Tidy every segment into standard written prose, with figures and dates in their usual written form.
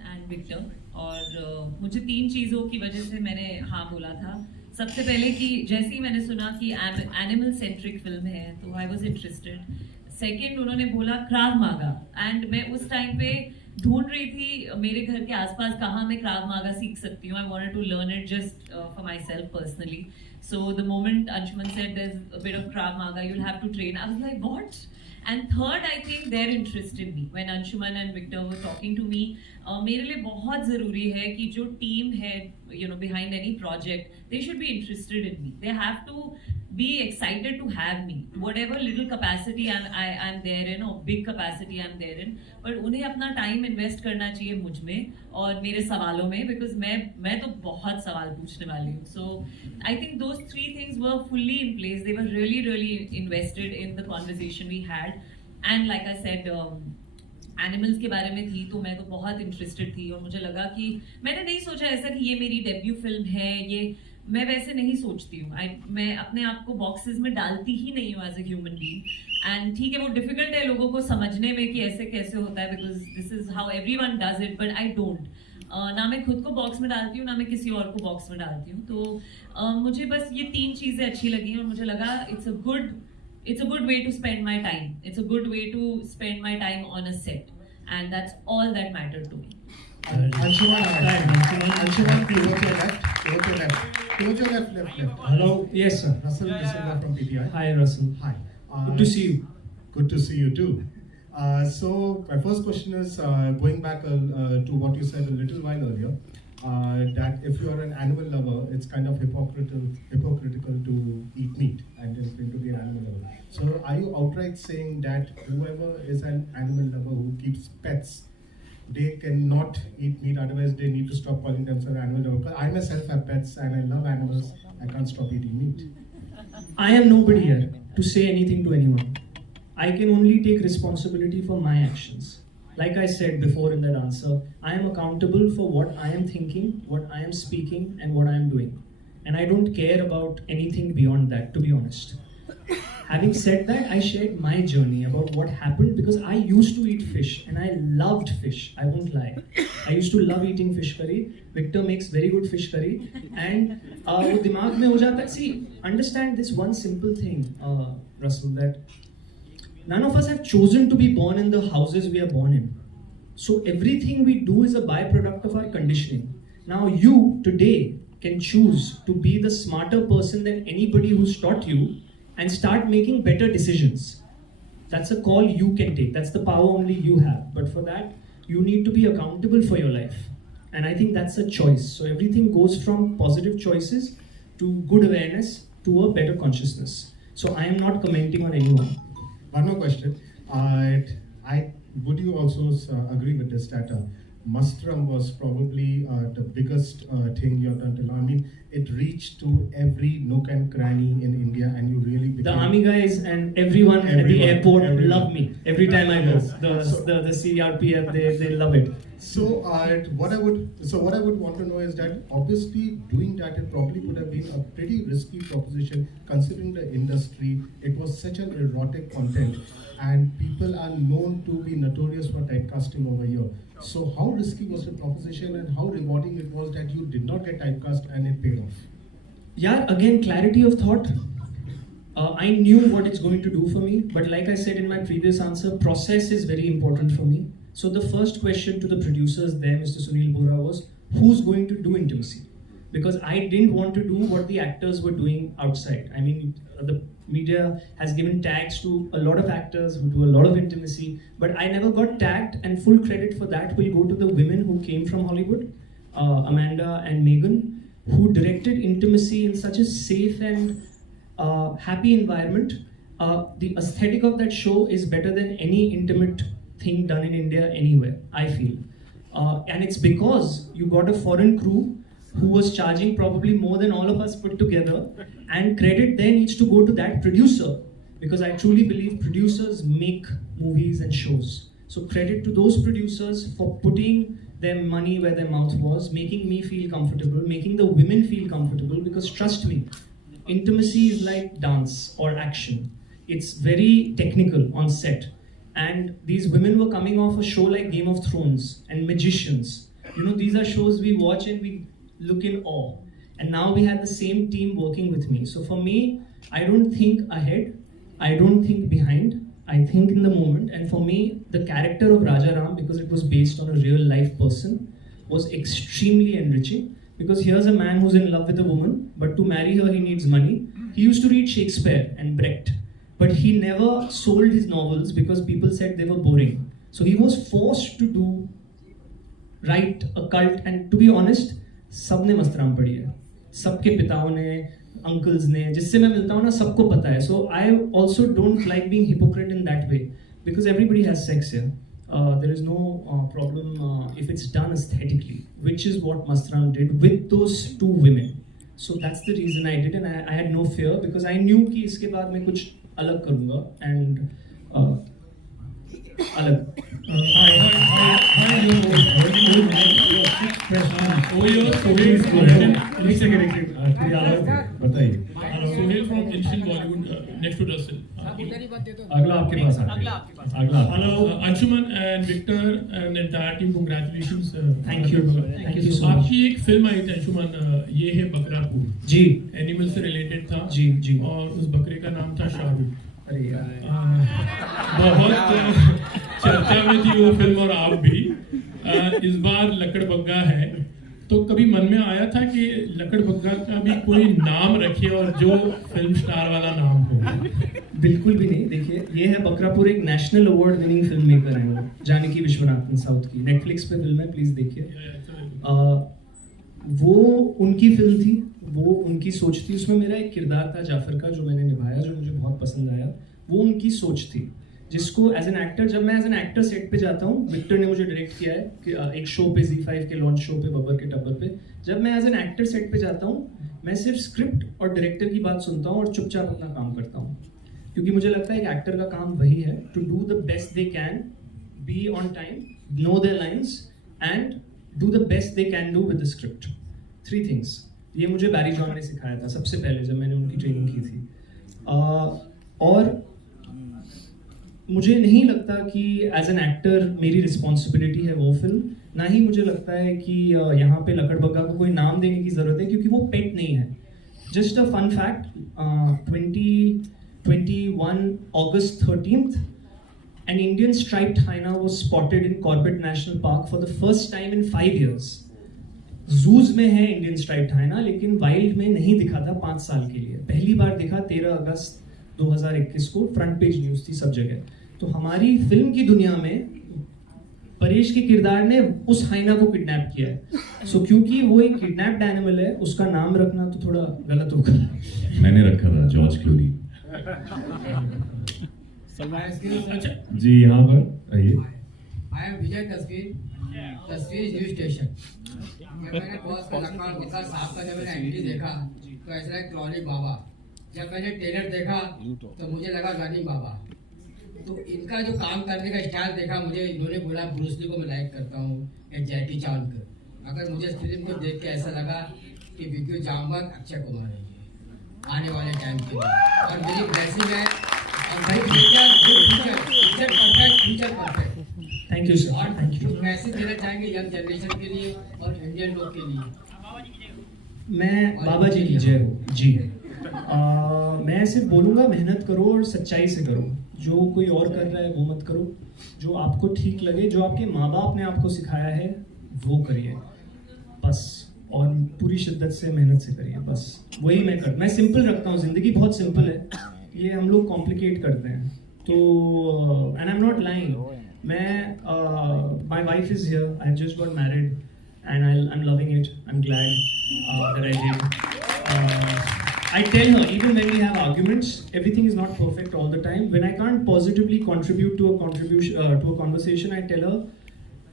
And Victor. और मुझे 3 चीज़ों की वजह से मैंने हाँ बोला था। सबसे पहले कि जैसे ही मैंने सुना कि एनिमल सेंट्रिक फिल्म है तो आई वॉज इंटरेस्टेड। सेकेंड, उन्होंने बोला क्राव मागा, एंड मैं उस टाइम पे ढूंढ रही थी मेरे घर के आसपास कहाँ मैं क्राव मागा सीख सकती हूँ। I wanted to learn it just for myself personally. So the moment Anshuman said there's a bit of Krav Maga, you'll have to train, I was like, what? And third, I think their interest in me. When Anshuman and Victor were talking to me, मेरे लिए बहुत ज़रूरी है कि जो team है, you know, behind any project, they should be interested in me. They have to be excited to have me, whatever little capacity I'm there in, or big capacity I'm there in. But उन्हें अपना time invest करना चाहिए मुझ में और मेरे सवालों में, because मैं तो बहुत सवाल पूछने वाली हूँ. So I think those 3 things were fully in place. They were really invested in the conversation we had. And like I said, animals के बारे में थी तो मैं तो बहुत इंटरेस्टेड थी और मुझे लगा कि मैंने नहीं सोचा ऐसा कि ये मेरी डेब्यू फिल्म है, ये मैं वैसे नहीं सोचती हूँ. मैं अपने आप को बॉक्सेस में डालती ही नहीं हूँ as a human being. And ठीक है, वो डिफिकल्ट है लोगों को समझने में कि ऐसे कैसे होता है, because this is how everyone does it, but I don't. ना मैं खुद को बॉक्स में डालती हूँ, ना मैं किसी और को बॉक्स में डालती हूँ. तो मुझे बस ये 3 चीज़ें अच्छी लगी और मुझे लगा it's a good way to spend my time. It's a good way to spend my time on a set, and that's all that mattered to me. Anshuman, towards your left. Hello. Yes, sir. Russell D'Silva from PTI. Hi, Russell. Hi. Good to see you. Good to see you too. So my first question is going back to what you said a little while earlier, that if you are an animal lover, it's kind of hypocritical to eat meat and then claim to be an animal lover. So are you outright saying that whoever is an animal lover who keeps pets, they cannot eat meat, otherwise they need to stop calling themselves animal lover? Because I myself have pets and I love animals, I can't stop eating meat. I am nobody here to say anything to anyone. I can only take responsibility for my actions. Like I said before in that answer, I am accountable for what I am thinking, what I am speaking, and what I am doing. And I don't care about anything beyond that, to be honest. Having said that, I shared my journey about what happened because I used to eat fish and I loved fish. I won't lie. I used to love eating fish curry. Victor makes very good fish curry. And वो दिमाग में हो जाता है. See, understand this one simple thing, Russell, that none of us have chosen to be born in the houses we are born in. So everything we do is a byproduct of our conditioning. Now you today can choose to be the smarter person than anybody who's taught you and start making better decisions. That's a call you can take. That's the power only you have. But for that, you need to be accountable for your life. And I think that's a choice. So everything goes from positive choices to good awareness to a better consciousness. So I am not commenting on anyone. One more question. Would you also agree with this that Mastram was probably the biggest thing you have done till now? I mean, it reached to every nook and cranny in India, and you really became... The army guys and everyone at the airport love me every time I go. The CRPF, they love it. So what I would want to know is that obviously doing that it probably would have been a pretty risky proposition considering the industry. It was such an erotic content and people are known to be notorious for typecasting over here. So how risky was the proposition and how rewarding it was that you did not get typecast and it paid off? Yeah, again, clarity of thought. I knew what it's going to do for me, but like I said in my previous answer, process is very important for me. So the first question to the producers there, Mr. Sunil Bohra, was who's going to do intimacy? Because I didn't want to do what the actors were doing outside. I mean, the media has given tags to a lot of actors who do a lot of intimacy, but I never got tagged, and full credit for that will go to the women who came from Hollywood, Amanda and Megan, who directed intimacy in such a safe and happy environment. The aesthetic of that show is better than any intimate thing done in India anywhere, I feel. And it's because you got a foreign crew who was charging probably more than all of us put together, and credit then needs to go to that producer, because I truly believe producers make movies and shows. So credit to those producers for putting their money where their mouth was, making me feel comfortable, making the women feel comfortable, because trust me, intimacy is like dance or action. It's very technical on set. and these women were coming off a show like Game of Thrones and Magicians. You know, these are shows we watch and we look in awe. And now we had the same team working with me. So for me, I don't think ahead, I don't think behind, I think in the moment. And for me, the character of Raja Ram, because it was based on a real life person, was extremely enriching. Because here's a man who's in love with a woman, but to marry her, he needs money. He used to read Shakespeare and Brecht, but he never sold his novels because people said they were boring. So he was forced to write a cult, and to be honest, सबने मस्तराम पढ़ी है, सबके पिताओं ने, uncles ने, जिससे मैं मिलता हूँ ना, सबको पता है. So I also don't like being hypocrite in that way, because everybody has sex here. There is no problem if it's done aesthetically, which is what Mastaram did with those two women. So that's the reason I did, and I had no fear, because I knew कि इसके बाद मैं कुछ अलग करूँगा, and अलग. बताइए. Sohail from Instant Bollywood, next to Russell. अगला आपके पास आता है. अगला. Hello, Anshuman and Victor and the entire team, congratulations. Thank you so much. आपकी एक फिल्म आई थी अंशुमन, ये है बकरापुर. जी. एनिमल से रिलेटेड था. जी. और उस बकरे का नाम था शाहरुख. अरे यार. बहुत चर्चा में थी वो फिल्म, और आप भी. इस बार लकड़बग्गा है, तो कभी मन में आया था कि लकड़बग्गा का भी कोई नाम रखे और जो फिल्म स्टार वाला नाम हो? बिल्कुल भी नहीं. देखिए, ये है बकरापुर, एक national award winning film maker है वो, जानकी विश्वनाथन, साउथ की. नेटफ्लिक्स पे फिल्म है, प्लीज देखिए. वो उनकी फिल्म थी, वो उनकी सोच थी. उसमें मेरा एक किरदार था जाफर का, जो मैंने निभाया, जो मुझे बहुत पसंद आया. वो उनकी सोच थी, जिसको एज एन एक्टर, जब मैं एज एन एक्टर सेट पे जाता हूँ, विक्टर ने मुझे डायरेक्ट किया है कि एक शो पे, Z5 के लॉन्च शो पे, बब्बर के टब्बर पे, जब मैं एज एन एक्टर सेट पे जाता हूँ, मैं सिर्फ स्क्रिप्ट और डायरेक्टर की बात सुनता हूँ और चुपचाप अपना काम करता हूँ. क्योंकि मुझे लगता है कि एक्टर का काम वही है, to do the best they can, be on time, know their lines, and do the best they can do with the script. 3 things. ये मुझे बैरी जॉन ने सिखाया था सबसे पहले, जब मैंने उनकी ट्रेनिंग की थी. और मुझे नहीं लगता कि एज एन एक्टर मेरी रिस्पॉन्सिबिलिटी है वो फिल्म, ना ही मुझे लगता है कि यहाँ पे लकड़बग्गा को कोई नाम देने की ज़रूरत है, क्योंकि वो पेट नहीं है. Just a fun fact, 2021 August 13th, an Indian striped hyena was spotted in Corbett National Park for the first time in 5 years. जूज में है इंडियन स्ट्राइप्ड हाइना, लेकिन वाइल्ड में नहीं दिखा था 5 साल के लिए. पहली बार दिखा 13 अगस्त 2021 को, फ्रंट पेज न्यूज थी सब जगह. तो हमारी फिल्म की दुनिया में परेश के किरदार ने उस हाइना को किडनैप किया है. सो क्योंकि वो एक किडनैप्ड एनिमल है, उसका नाम रखना तो थोड़ा गलत होगा. मैंने रखा था जॉर्ज क्लूनी. अच्छा जी, यहाँ पर आइए. I am विजय तस्वीर न्यूज स्टेशन. मैंने बॉस का लखन गुस्सा साहब का जब मैंने एंट्री देखा तो ऐसा लगा ट्रॉली बाबा. जब मैंने ट्रेलर देखा तो मुझे लगा रनिंग बाबा. तो इनका जो काम करने का स्टाइल देखा, मुझे इन्होंने बोला ब्रूस ली को मैं लाइक करता हूँ या जैकी चान को, मगर मुझे फिल्म को देख के ऐसा लगा कि विक्की जामवंत अक्षय कुमार है आने वाले टाइम के लिए. और मेरी ब्लेसिंग है, और भाई future perfect. Thank you sir. Thank you. Message देना चाहेंगे यंग जनरेशन के लिए और इंडियन लोग के लिए? मैं बाबा जी की जय हो जी. मैं सिर्फ बोलूँगा, मेहनत करो और सच्चाई से करो. जो कोई और कर रहा है वो मत करो. जो आपको ठीक लगे, जो आपके माँ बाप ने आपको सिखाया है, वो करिए बस. और पूरी शिद्दत से, मेहनत से करिए बस. वही मैं सिंपल रखता हूँ. ज़िंदगी बहुत सिंपल है, ये हम लोग कॉम्प्लिकेट करते हैं. तो and I am not lying. My wife is here. I just got married, and I'm loving it. I'm glad that I did. I tell her, even when we have arguments, everything is not perfect all the time. When I can't positively contribute to a conversation, I tell her,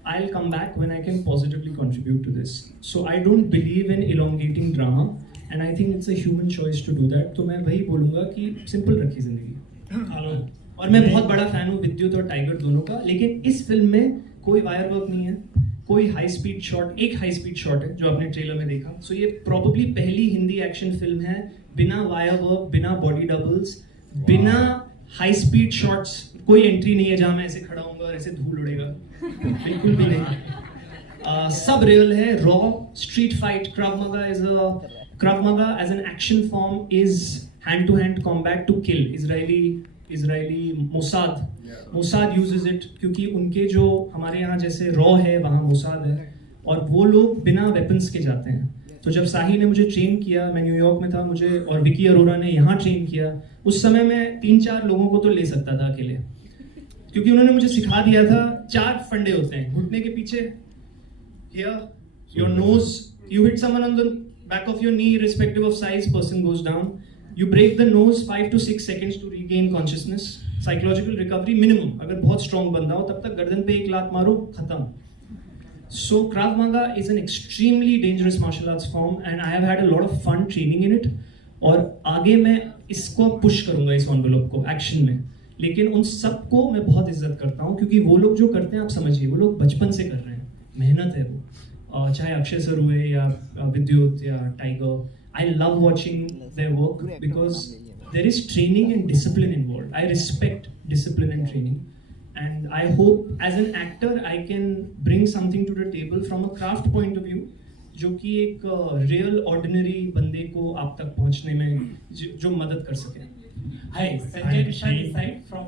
I'll come back when I can positively contribute to this. So I don't believe in elongating drama, and I think it's a human choice to do that. तो मैं वही बोलूँगा कि simple रखिए ज़िंदगी. Hello. और मैं बहुत बड़ा फैन हूँ विद्युत और टाइगर दोनों का, लेकिन इस फिल्म में कोई वायर वर्क नहीं है, कोई हाई स्पीड शॉट. एक हाई स्पीड शॉट है जो आपने ट्रेलर में देखा. सो ये प्रॉबली पहली हिंदी एक्शन फिल्म है बिना वायर वर्क, बिना बॉडी डबल्स, बिना हाई स्पीड शॉट्स, कोई एंट्री नहीं है जहां मैं ऐसे खड़ा होऊंगा और ऐसे धूल उड़ेगा, बिल्कुल भी नहीं। सब रियल है, raw street fight. Krav Maga as an action form is hand-to-hand combat to kill. Israeli Mossad uses it, क्योंकि उनके जो हमारे यहाँ जैसे रॉ है वहाँ मोसाद है, और वो लोग बिना वेपन्स के जाते हैं। तो जब साही ने मुझे ट्रेन किया, मैं न्यूयॉर्क में था, मुझे और विकी अरोरा ने यहाँ ट्रेन किया, उस समय मैं 3-4 लोगों को तो ले सकता था अकेले, क्योंकि उन्होंने मुझे सिखा दिया था 4 फंडे होते हैं घुटने के पीछे, here, your nose, you hit someone on the back of your knee, irrespective of size, person goes down. You break the nose 5 to 6 seconds to regain consciousness. Psychological recovery minimum. अगर बहुत strong बंदा हो तब तक गर्दन पे एक लात मारो, खत्म। So Krav Maga is an extremely dangerous martial arts form, and I have had a lot of fun training in it. और आगे मैं इसको push करूँगा इस envelope को action में। लेकिन उन सबको मैं बहुत इज्जत करता हूँ, क्योंकि वो लोग जो करते हैं, आप समझिए, वो लोग बचपन से कर रहे हैं, मेहनत है वो। चाहे अक्षय सर हुए या विद्युत या tiger, I love watching their work because there is training and discipline involved. I respect discipline and training, and I hope as an actor I can bring something to the table from a craft point of view, जो कि एक real ordinary बंदे को आप तक पहुंचने में जो मदद कर सके। Hi, Sanjay Mishra this side from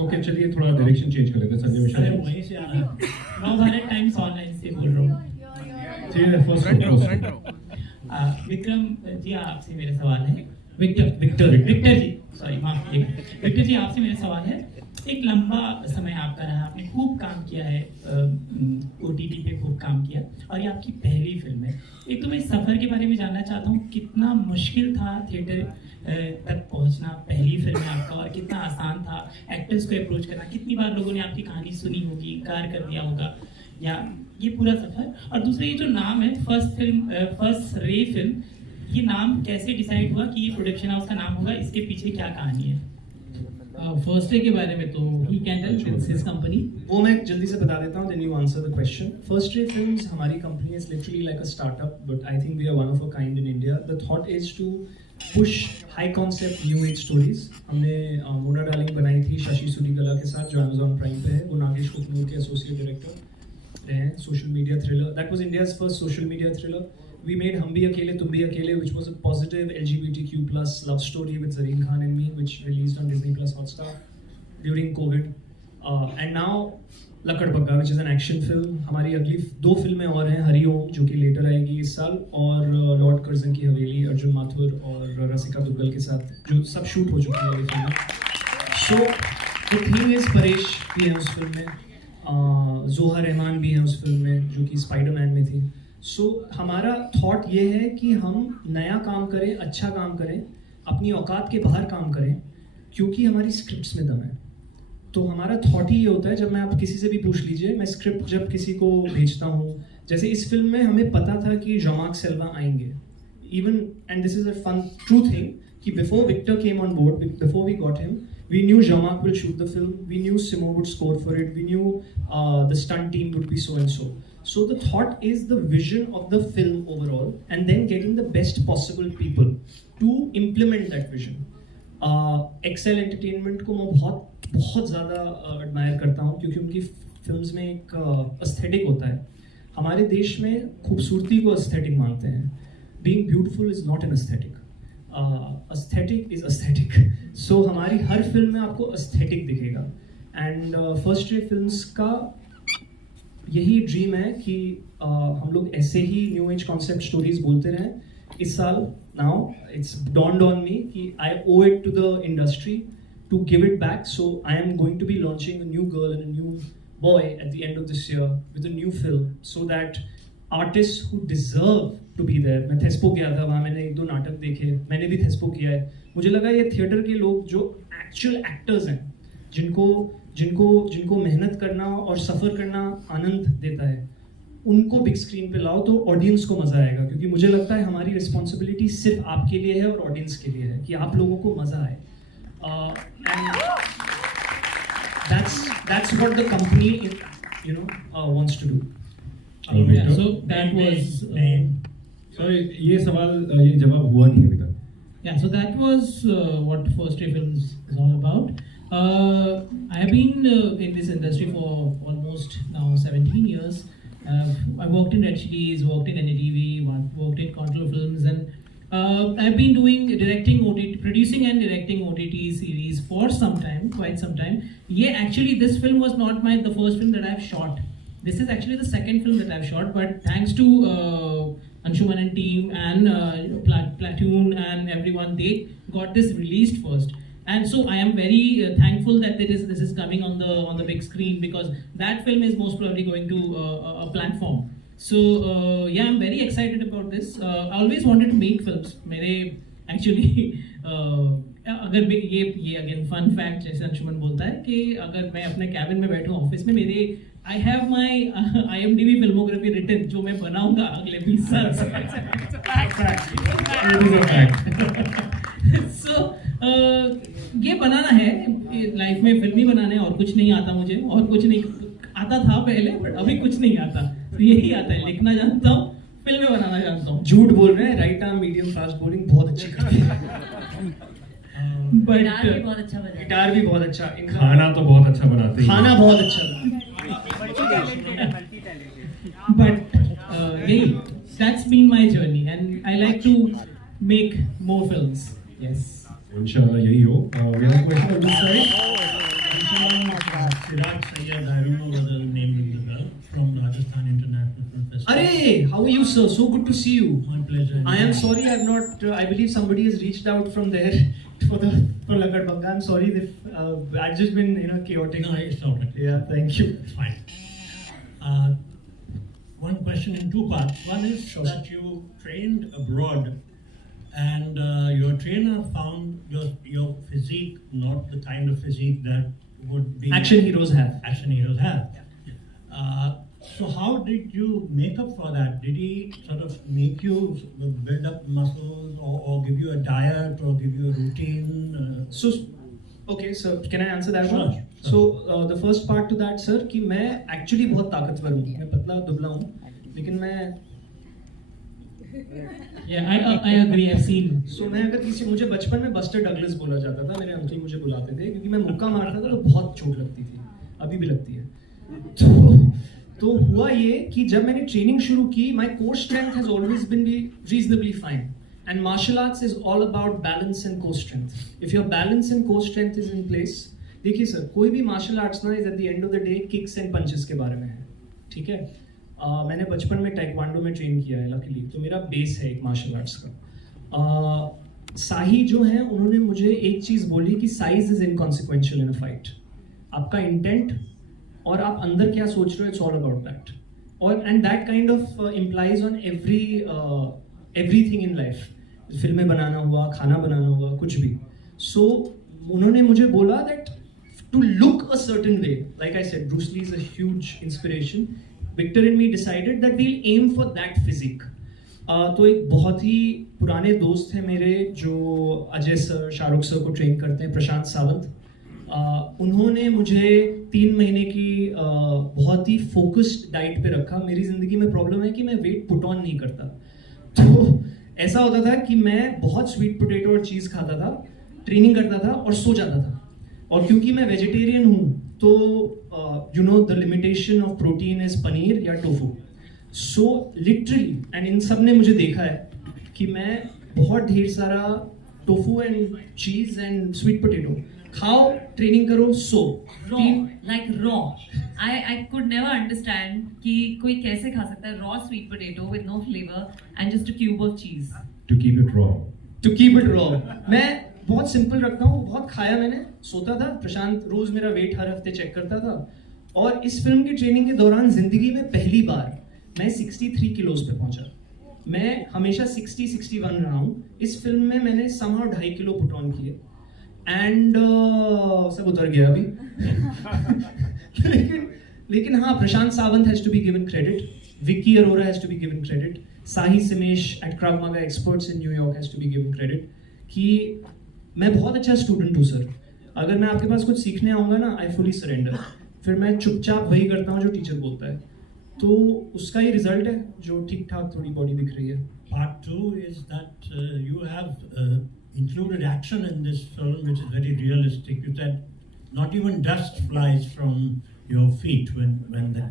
okay, चलिए थोड़ा डायरेक्शन चेंज कर लेते हैं। Sanjay Mishra sir Mahesh Navbharat times online से बोल रहा हूँ। चलिए फर्स्ट विक्रम जी, आपसे मेरा सवाल है। विक्टर जी, सॉरी माफ कीजिएगा। विक्टर जी, आपसे मेरा सवाल है, एक लंबा समय आपका रहा, आपने खूब काम किया है, OTT पे खूब काम किया, और ये आपकी पहली फिल्म है। एक तो मैं इस सफ़र के बारे में जानना चाहता हूँ, कितना मुश्किल था थिएटर तक पहुँचना पहली फिल्म में आपका, और कितना आसान था एक्टर्स को अप्रोच करना, कितनी बार लोगों ने आपकी कहानी सुनी होगी, इनकार कर दिया होगा, या ये पूरा सफ़र। और दूसरा, ये जो नाम है फर्स्ट रे फिल्म, ये नाम कैसे डिसाइड हुआ कि ये प्रोडक्शन हाउस का नाम होगा, इसके पीछे क्या कहानी है? फर्स्ट डे के बारे में तो he can tell, it's his company. वो मैं जल्दी से बता देता हूँ, then you answer the question. First Ray Films हमारी company is literally like a startup, but I think we are one of a kind in India. The thought is to push high concept new age stories. हमने Mona darling बनाई थी शशि सूरीकला के साथ, जो Amazon prime पे है। वो नागेश कुकनूर के एसोसिएट डायरेक्टर रहे। Social media thriller, that was India's first social media thriller. We made Hum Bhi Akele Tum Bhi Akele, which was a positive LGBTQ+ love story with Zareen Khan and me, which released on Disney Plus Hotstar during COVID. And now Lakkad Bagga, which is an action film. हमारी अगली 2 फिल्में और हैं, हरिओम जो कि letter आएगी इस साल, और लॉर्ड कर्जन की हवेली, अर्जुन माथुर और रसिका दुग्गल के साथ, जो सब शूट हो चुकी है ये film. So the thing is, Paresh भी है उस फिल्म में, जोहा रहमान भी है उस फिल्म में, जो कि स्पाइडरमैन में थी। सो हमारा थॉट ये है कि हम नया काम करें, अच्छा काम करें, अपनी औकात के बाहर काम करें, क्योंकि हमारी स्क्रिप्ट्स में दम है। तो हमारा थॉट ही ये होता है, जब मैं आप किसी से भी पूछ लीजिए, मैं स्क्रिप्ट जब किसी को भेजता हूँ, जैसे इस फिल्म में हमें पता था कि जॉमार्क सेल्वा आएंगे, even, and this is a fun true thing, कि before Victor came on board, before we got him, we knew Jean-Marc will shoot the film, we knew Simon would score for it, we knew the stunt team would be so and so. So the thought is the vision of the film overall, and then getting the best possible people to implement that vision. Excel Entertainment को मैं बहुत ज़्यादा admire करता हूँ, क्योंकि उनकी films में एक aesthetic होता है। हमारे देश में खूबसूरती को aesthetic मानते हैं। Being beautiful is not an aesthetic. Aesthetic is aesthetic. So हमारी हर फिल्म में आपको aesthetic दिखेगा। And फर्स्ट रे फिल्म्स का यही ड्रीम है कि हम लोग ऐसे ही न्यू एज कॉन्सेप्ट स्टोरीज बोलते रहें। इस साल now it's dawned on me कि I owe it to the industry to give it back. So I am going to be launching a new girl and a new boy at the end of this year with a new film, so that artists who deserve to be there. मैं थेस्पो गया था, वहाँ मैंने 1-2 नाटक देखे, मैंने भी थेस्पो किया है। मुझे लगा ये थिएटर के लोग जो एक्चुअल एक्टर्स हैं, जिनको मेहनत करना और सफ़र करना आनंद देता है, उनको बिग स्क्रीन पे लाओ तो ऑडियंस को मज़ा आएगा। क्योंकि मुझे लगता है हमारी रिस्पॉन्सिबिलिटी सिर्फ आपके लिए है और ऑडियंस के लिए है, कि आप लोगों को मज़ा आए। And that's what the company wants to do. So that was sorry, ये सवाल ये जवाब हुआ नहीं अभी तक। Yeah, so that was what First Day Films is all about. I have been in this industry for almost now 17 years. I worked in Red Chillies, worked in NDTV, worked in Control Films, and I've been doing producing and directing OTT series for some time, quite some time. Yeah, actually, this film was not the first film that I've shot. This is actually the second film that I've shot, but thanks to Anshuman and team and Platoon and everyone, they got this released first. And so I am very thankful that this is coming on the big screen, because that film is most probably going to a platform. So yeah, I'm very excited about this. I always wanted to make films. मेरे actually अगर ये again fun fact जैसे अंशुमन बोलता है कि अगर मैं अपने कैबिन में बैठूं ऑफिस में, मेरे I have my IMDb filmography written जो मैं बनाऊंगा अगले 20 साल से. So ये बनाना है लाइफ में, फिल्म ही बनाना है, और कुछ नहीं आता मुझे, और कुछ नहीं आता था पहले, बट अभी कुछ नहीं आता. तो यही आता है, लिखना जानता हूँ, फिल्में बनाना जानता हूँ. झूठ बोल रहे हैं, right arm medium fast bowling बहुत अच्छी करती है. गिटार भी बहुत अच्छा बजाते हैं. गिटार भी बहुत अच्छा, खाना तो बहुत अच्छा बनाते हैं. खाना बहुत अच्छा. But that's been my journey, and I like to make more films. Yes. इंशाल्लाह यही हो. We have a question on this side. Siraj Sayyed, I don't know whether the name rings a bell, from Rajasthan International Film Festival. Arey, how are you, sir? So good to see you. My pleasure. I am sorry I have not. I believe somebody has reached out from there for Lakad Banga. I'm sorry if I've just been chaotic. No, it's all right. Yeah, thank you. It's fine. One question in two parts. One is that you trained abroad, and your trainer found your physique not the kind of physique that would be Action heroes have. Action heroes have. So how did you make up for that? Did he sort of make you build up muscles, or give you a diet, or give you a routine? So, okay, sir, can I answer that Sure, one? sure. So, the first part to that, sir, कि मैं actually बहुत ताकतवर हूँ. मैं पतला दुबला हूँ, लेकिन मैं Yeah, I agree. I've seen. So मैं अगर किसी, मुझे बचपन में बस्टर डगलस बोला जाता था, मेरे अंकल मुझे बुलाते थे, क्योंकि मैं मुक्का मारता था तो बहुत चोट लगती थी, अभी भी लगती है. तो हुआ ये कि जब मैंने ट्रेनिंग शुरू की, my core strength has always been reasonably fine, and martial arts is all about balance and core strength. If your balance and core strength is in place, देखिए सर, कोई भी martial arts ना is at the end of the day kicks and punches के बारे में है, ठीक है. मैंने बचपन में टाइक्वांडो में ट्रेन किया है लकीली, तो मेरा बेस है एक मार्शल आर्ट्स का. साही जो है, उन्होंने मुझे एक चीज़ बोली कि size is inconsequential in a fight. आपका इंटेंट और आप अंदर क्या सोच रहे हो, इट्स ऑल अबाउट दैट. और and that kind of implies on everything in life. फिल्में बनाना हुआ, खाना बनाना हुआ, कुछ भी. सो उन्होंने मुझे बोला that to look a certain way, like I said, Bruce Lee is a huge inspiration. Victor and me decided that we'll aim for that physique. तो एक बहुत ही पुराने दोस्त हैं मेरे जो अजय सर, शाहरुख सर को ट्रेन करते हैं, प्रशांत सावंत. उन्होंने मुझे 3 महीने की बहुत ही फोकस्ड डाइट पे रखा. मेरी ज़िंदगी में प्रॉब्लम है कि मैं वेट पुट ऑन नहीं करता. तो ऐसा होता था कि मैं बहुत स्वीट पोटैटो और चीज़ खाता था, ट्रेनिंग करता था और सो जाता था. और क्योंकि मैं वेजिटेरियन हूँ, तो you know the limitation of protein is paneer या टोफू. So literally, and इन सब ने मुझे देखा है कि मैं बहुत ढेर सारा टोफू एंड चीज एंड स्वीट पोटैटो खाओ, ट्रेनिंग करो, सो raw, like raw. I could never understand कि कोई कैसे खा सकता है raw sweet potato with no flavor and just a cube of cheese. To keep it raw. To keep it raw. मैं बहुत सिंपल रखता हूँ. बहुत खाया मैंने, सोता था. प्रशांत रोज मेरा वेट हर हफ्ते चेक करता था. और इस फिल्म की ट्रेनिंग के दौरान जिंदगी में पहली बार मैं 63 किलोज पे पहुंचा. मैं हमेशा 60-61 रहा हूँ. इस फिल्म में मैंने somehow 2.5 किलो पुट ऑन किए एंड सब उतर गया अभी. लेकिन हाँ, Prashant Sawant has to be given credit, Vicky Arora has to be given credit, साही सिमेश at Krav Maga experts in New York has to be given credit कि मैं बहुत अच्छा स्टूडेंट हूँ सर. अगर मैं आपके पास कुछ सीखने आऊँगा ना, आई फुली सरेंडर. फिर मैं चुपचाप वही करता हूँ जो टीचर बोलता है. तो उसका ही रिजल्ट है जो ठीक ठाक थोड़ी बॉडी दिख रही है. Part 2 is that you have included action in this film, which is very realistic. You said not even dust flies from your feet when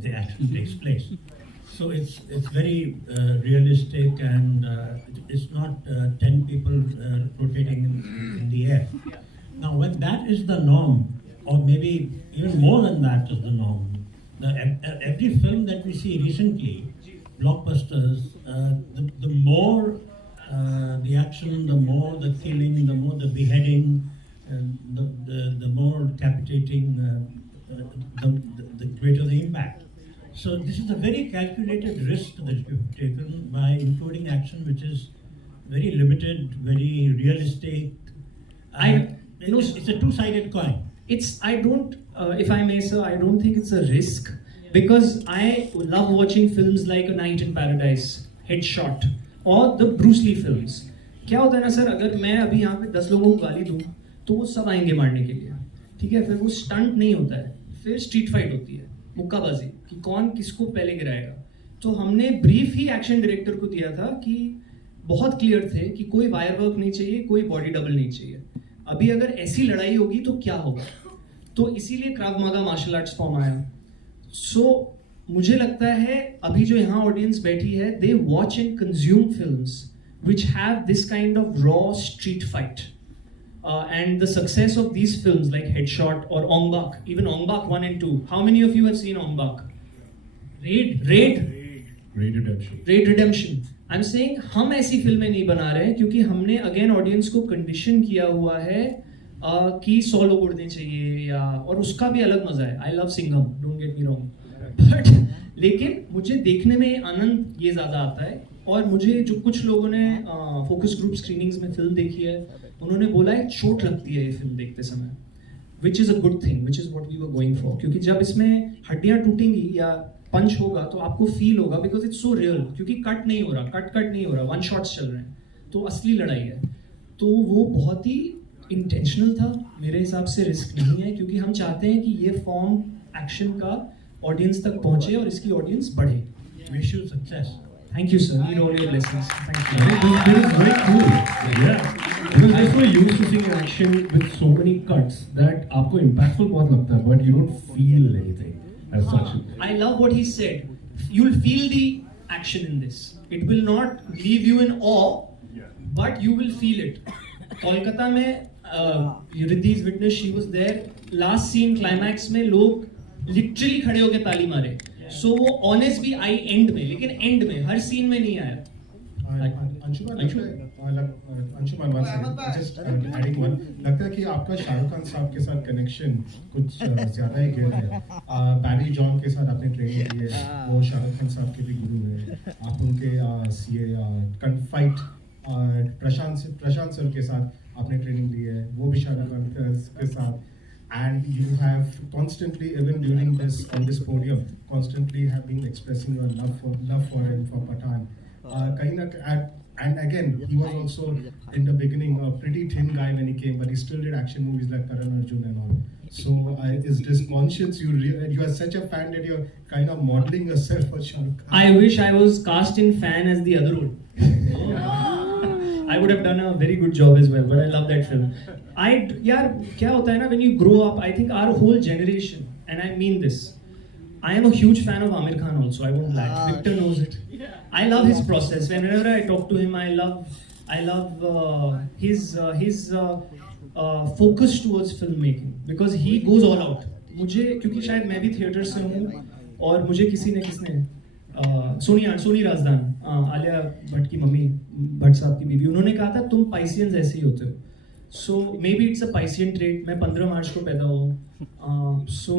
the action takes place. So it's very realistic, and it's not 10 people rotating in the air. Now, when that is the norm, or maybe even more than that is the norm, every film that we see recently, blockbusters, the more the action, the more the killing, the more the beheading, the more decapitating, the greater the impact. So this is a very calculated risk that you've taken by including action, which is very limited, very realistic. It's a two-sided coin. If I may, sir, I don't think it's a risk, because I love watching films like A Night in Paradise, Headshot, और the Bruce Lee films. क्या होता है ना sir, अगर मैं अभी यहाँ पे 10 लोगों को गाली दूँ तो वो सब आएंगे मारने के लिए, ठीक है. फिर वो स्टंट नहीं होता है, फिर स्ट्रीट फाइट होती है, मुक्काबाजी, कि कौन किसको पहले गिराएगा. तो हमने ब्रीफ ही एक्शन डायरेक्टर को दिया था कि बहुत क्लियर थे कि कोई वायर वर्क नहीं चाहिए, कोई बॉडी डबल नहीं चाहिए. अभी अगर ऐसी लड़ाई होगी तो क्या होगा, तो इसीलिए क्राव मागा मार्शल आर्ट्स फॉर्म आया. सो मुझे लगता है अभी जो यहाँ ऑडियंस बैठी है, they watch and consume films which have this kind of raw street fight, and the success of these films like Headshot or Ong Bak, even Ong Bak 1 and 2. How many of you have seen Ong Bak? Raid Redemption. I'm saying हम ऐसी फिल्में नहीं बना रहे हैं क्योंकि हमने again audience को कंडीशन किया हुआ है कि 100 लोग उड़ने चाहिए, या और उसका भी अलग मजा है. I love Singham, don't get me wrong, but लेकिन मुझे देखने में आनंद ये ज़्यादा आता है. और मुझे जो कुछ लोगों ने फोकस ग्रुप स्क्रीनिंग्स में फिल्म देखी है, उन्होंने बोला है चोट लगती है ये फिल्म देखते समय, which is a good thing, which is what we were going for. क्योंकि जब इसमें हड्डियाँ टूटेंगी या पंच होगा तो आपको फील होगा, बिकॉज इट्स सो रियल, क्योंकि कट नहीं हो रहा, कट नहीं हो रहा, वन शॉट्स चल रहे हैं, तो असली लड़ाई है. तो वो बहुत ही इंटेंशनल था, मेरे हिसाब से रिस्क नहीं है, क्योंकि हम चाहते हैं कि ये फॉर्म एक्शन का ऑडियंस तक पहुंचे और इसकी ऑडियंस बढ़े. Wish you success. Thank you, sir. Need all your blessings. Thank you. This is very cool. Yeah. Because I'm so used to seeing action with so many cuts that आपको impactful बहुत लगता है, but you don't feel anything as such. I love what he said. You'll feel the action in this. It will not leave you in awe, but you will feel it. Kolkata में Riddhi's witness, she was there. Last scene climax में लोग literally खड़े होके ताली मारे. So वो honest भी आई and में, लेकिन एंड में, हर सीन में नहीं आया. अंशुमान, just adding one, लगता है कि आपका शाहरुख खान साहब के साथ कनेक्शन कुछ ज़्यादा ही गहरा है. बैरी जॉन के साथ आपने ट्रेनिंग की है, वो शाहरुख खान साहब के भी गुरु हैं. आप उनके कनफाइट प्रशांत सर के साथ आपने ट्रेनिंग ली है, वो भी शाहरुख खान के साथ. And you have constantly, even during this on this podium, constantly have been expressing your love for him, for Pathaan. And again, he was also in the beginning a pretty thin guy when he came, but he still did action movies like Karan Arjun and all. So is this conscious? You are such a fan that you're kind of modeling yourself for Shah Rukh Khan. I wish I was cast in Fan as the other role. I would have done a very good job as well, but I love that film. यार क्या होता है ना, when you grow up, I think our whole generation, and I mean this, I am a huge fan of Amir Khan also, I won't lie. Victor knows it. I love his process. Whenever I talk to him, I love his focus towards filmmaking, because he goes all out. मुझे, क्योंकि शायद मैं भी theatre से हूँ, और मुझे किसने सोनी राजदान, आलिया भट्ट की मम्मी, भट्ट साहब की बीवी, उन्होंने कहा था तुम पाइसियंस ऐसे ही होते हो. So maybe it's a Piscean trait. मैं 15 मार्च को पैदा हूँ. सो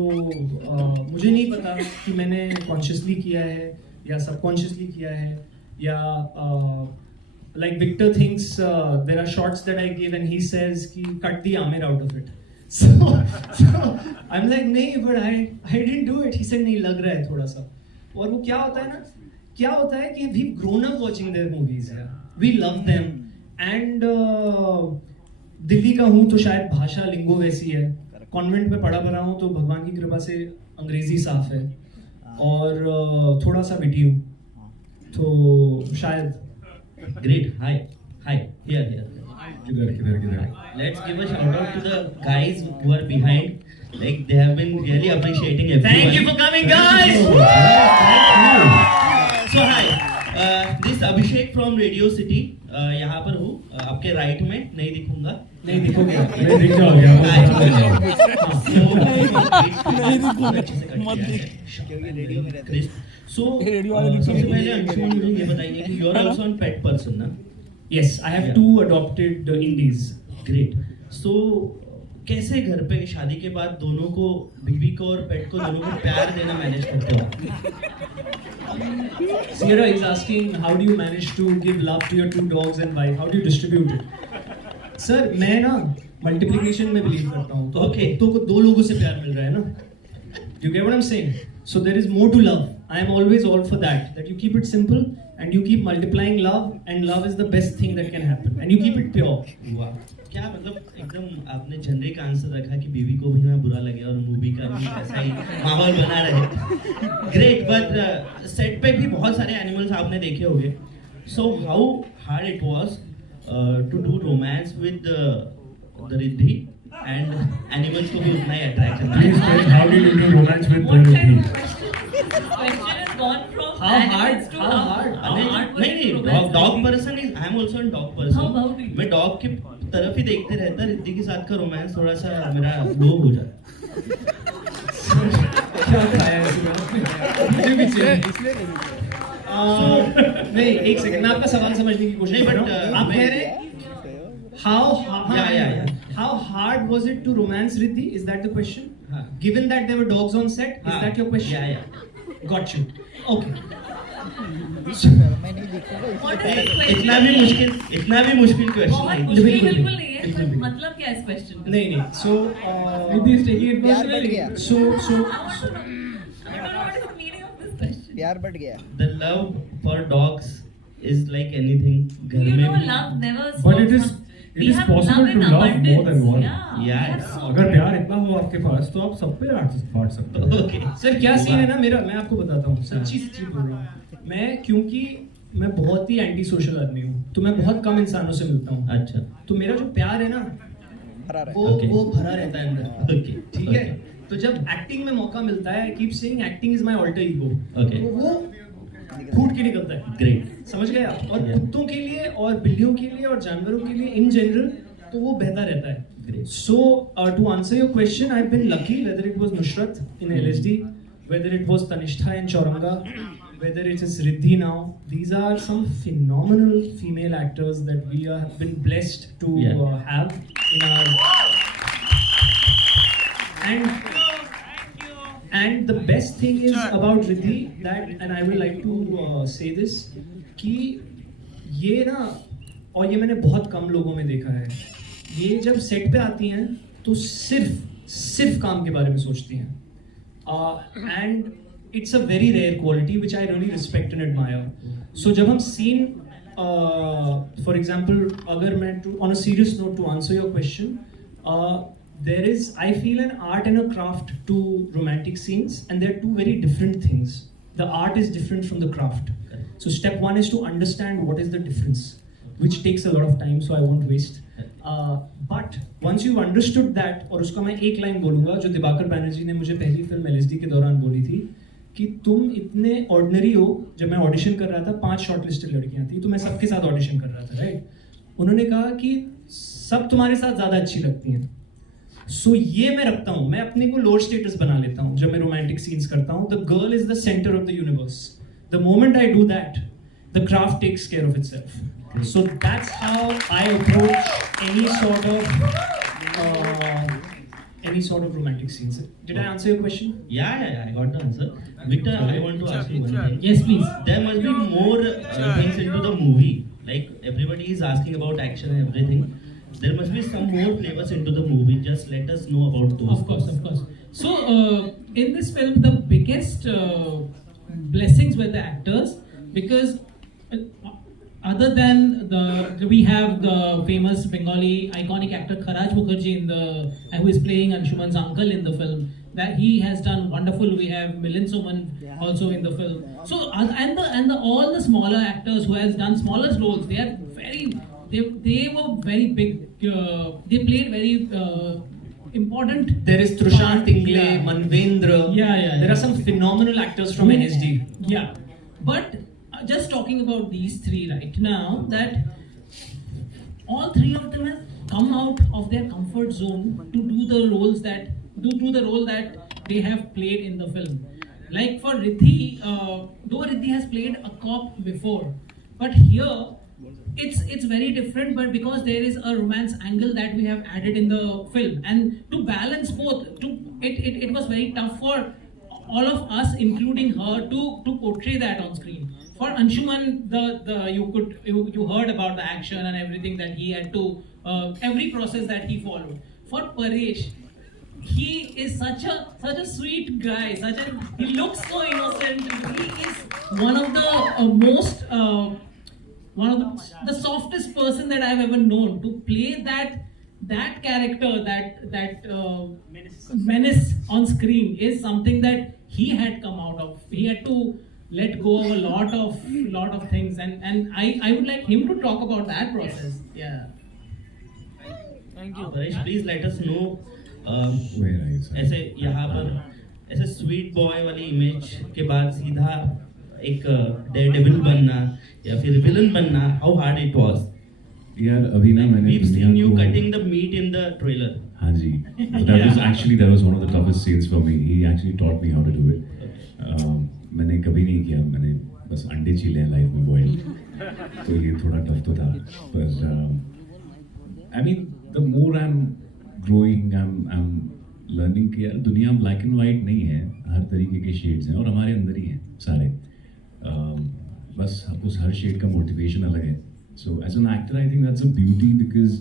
मुझे नहीं पता कि मैंने कॉन्शियसली किया है या सबकॉन्शियसली किया है, या like Victor thinks there are shots that I give and he says कि cut the Aamir out of it. So I am like नहीं, but I didn't do it. He said नहीं, लग रहा है थोड़ा सा. और वो क्या होता है ना, क्या होता है कि we grown up watching their movies, we love them. And Delhi का हूँ तो शायद भाषा लिंगो वैसी है, कॉन्वेंट में पढ़ा हूँ तो भगवान की कृपा से अंग्रेजी साफ है, और थोड़ा सा बिटी हूँ तो शायद. ग्रेट. हाय हियर किधर Let's give a shout out to the guys who are behind. Like they have been really appreciating everyone. Thank you for coming, guys. So hi, this Abhishek from Radio City. यहाँ पर हूँ आपके right में, नहीं दिखूंगा. नहीं दिखोगे. नहीं दिख जाओगे So सबसे पहले अंशुमन मुझे ये बताइए कि you are also a pet person ना? Yes, I have 2 adopted indies. Great. So कैसे घर पे शादी के बाद दोनों को, बीवी को और पेट को, दोनों को प्यार देना मैनेज करते हो? Sierra is asking, how do you manage to give love to your 2 dogs and wife? How do you distribute it? Sir, मैं ना multiplication में believe करता हूँ. तो Okay. कुत्तों को 2 लोगों से प्यार मिल रहा है ना? Do you get what I'm saying? So there is more to love. I am always all for that. That you keep it simple and you keep multiplying love, and love is the best thing that can happen. And you keep it pure. वाह, क्या मतलब एकदम आपने generic answer रखा कि बीवी को भी ना बुरा लगे और मूवी का भी ऐसा ही माहौल बना रहे. ग्रेट. बट सेट पे भी बहुत सारे एनिमल्स आपने देखे होंगे. So how hard it was to do romance with the Riddhi and animals को भी उतना ही अट्रैक्ट करना. Please tell how did you do romance with What kind Riddhi? of question has gone from How hard? animals to How hard? How hard was it नहीं, romance? Dog person is, I am also an dog How person. about you? मैं dog की तरफ ही देखते रहता. रिद्धि के साथ का romance थोड़ा सा मेरा लो हो जाता. क्या खाया है इसमें? मुझे भी चाहिए. नहीं, एक सेकंड, मैं आपका सवाल समझने की कोशिश कर रहा हूँ. आप कह रहे हैं how hard was it to romance Riddhi? Is that the question? हाँ. Given that there were dogs on set, is हाँ. that your question? Yeah. Got you. Okay. What is the question? इतना भी मुश्किल क्वेश्चन बहुत नहीं. मुश्किल बिल्कुल बिल्कुल नहीं. नहीं है. बिल्कुल पर नहीं. मतलब क्या है इस क्वेश्चन का? नहीं. So, Riddhi is taking it प्यार बढ़ personally. गया. I want to know. I don't know what is the meaning of this question. प्यार बढ़ गया. The love for dogs is like anything. घर You में know, भी- love never stops. But it is possible to love more than one. Yeah. Yeah. we have so अगर प्यार इतना हो आपके पास तो आप सब पे बांट सकते हो. Okay. सर क्या सीन है ना मेरा, मैं आपको बताता हूँ. सच्ची बोल रहा हूँ मैं, क्योंकि मैं बहुत ही एंटी सोशल आदमी हूँ, तो मैं बहुत कम इंसानों से मिलता हूँ. अच्छा. तो मेरा जो प्यार है ना, भरा रहा है. Okay. वो भरा रहता है अंदर. Okay. ठीक है. तो जब एक्टिंग में मौका मिलता है, keep saying acting is my alter ego. Okay. तो वो फूट के निकलता है. Great. समझ गए आप? और Yeah. कुत्तों के लिए और बिल्लियों के लिए और जानवरों के लिए इन जनरल तो वो बेहतर रहता है. Great. So to answer your question, I've been lucky, whether it was Nushrat in LSD, whether it was Tanishtha in Chauranga, whether it is Riddhi now. These are some phenomenal female actors that we have been blessed to Yeah. have in our. And the best thing is about Riddhi that, and I would like to say this, कि ये ना, और ये मैंने बहुत कम लोगों में देखा है, ये जब सेट पे आती हैं तो सिर्फ काम के बारे में सोचती हैं. And it's a very rare quality which I really respect and admire. So जब हम सीन, फॉर एग्जाम्पल, अगर मैं on a serious note to answer your question, there is, I feel, an art and a craft to romantic scenes, and they're 2 very different things. The art is different from the craft. So step 1 is to understand what is the difference, which takes a lot of time, so I won't waste. But once you've understood that, और उसका मैं एक line बोलूँगा जो दिवाकर बैनर्जी ने मुझे पहली film LSD के दौरान बोली थी, कि तुम इतने ऑर्डिनरी हो. जब मैं ऑडिशन कर रहा था, 5 शॉर्टलिस्टेड लड़कियाँ थी, तो मैं सबके साथ ऑडिशन कर रहा था, राइट? उन्होंने कहा कि सब तुम्हारे साथ ज़्यादा अच्छी लगती हैं. सो ये मैं रखता हूँ, मैं अपने को लोअर स्टेटस बना लेता हूँ जब मैं रोमांटिक सीन्स करता हूँ. The girl is the centre of the universe. The moment I do that, the craft takes care of itself. So that's how I approach any sort of romantic scenes. Did I answer your question? Yeah, I got the answer. Victor, I want to ask you one thing. Yes, please. There must be more things into the movie. Like everybody is asking about action and everything. There must be some more flavors into the movie. Just let us know about those. Of course. So, in this film, the biggest blessings were the actors, because other than we have the famous Bengali iconic actor Kharaj Mukherjee who is playing Anshuman's uncle in the film. That he has done wonderful. We have Milind Soman also in the film. So all the smaller actors who has done smaller roles, they are very they were very big. They played very important. There is Trushant Ingle, Yeah. Manvendra. Yeah. There are some phenomenal actors from NSD. Yeah, but just talking about these three right now, that all three of them have come out of their comfort zone to do the roles that the role that they have played in the film. Like for Riddhi, though Riddhi has played a cop before, but here it's very different. But because there is a romance angle that we have added in the film, and to balance both, it was very tough for all of us, including her, to portray that on screen. For Anshuman, you heard about the action and everything that he had to, every process that he followed. For Paresh, he is such a sweet guy. He looks so innocent. He is one of the the softest person that I've ever known. To play that character, that menace on screen is something that he had come out of. He had to let go of a lot of things, and I would like him to talk about that process. Yeah. Thank you. Paresh, please let us know. Where are you, sir? ऐसे यहाँ पर ऐसे sweet boy वाली image के बाद सीधा एक Daredevil बनना या फिर विलन बनना, हाउ हार्ड इट वाज? यार अभी ना मैंने We've seen you cutting the meat in the trailer. हाँ जी, that was one of the toughest scenes for me. He actually taught me how to do it. मैंने कभी नहीं किया, मैंने बस अंडे चीले हैं लाइफ में बॉयल, तो ये थोड़ा टफ तो था. पर I mean, the more I'm growing, I'm learning कि यार दुनिया ब्लैक एंड वाइट नहीं है, हर तरीके के शेड्स हैं और हमारे अंदर ही हैं सारे. बस उस हर शेड का मोटिवेशन अलग है. So as an actor, I think that's a beauty because,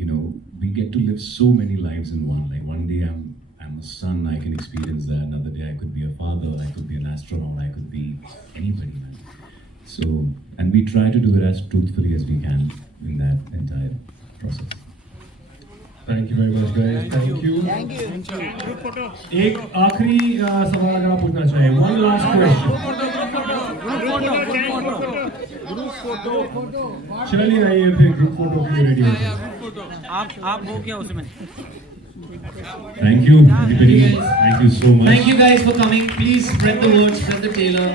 you know, we get to live so many lives in one. Like one day I'm a son, I can experience that. Another day I could be a father, I could be an astronaut, I could be anybody, man. So, and we try to do it as truthfully as we can in that entire process. Thank you very much, guys. Thank you. एक आखिरी सवाल अगर आप पूछना चाहें. One last question. चलिए आइए फिर ग्रुप फोटो के लिए रेडी हो जाए. आप हो क्या उसमें? Thank you, everybody. Thank you so much. Thank you guys for coming. Please spread the word, spread the trailer.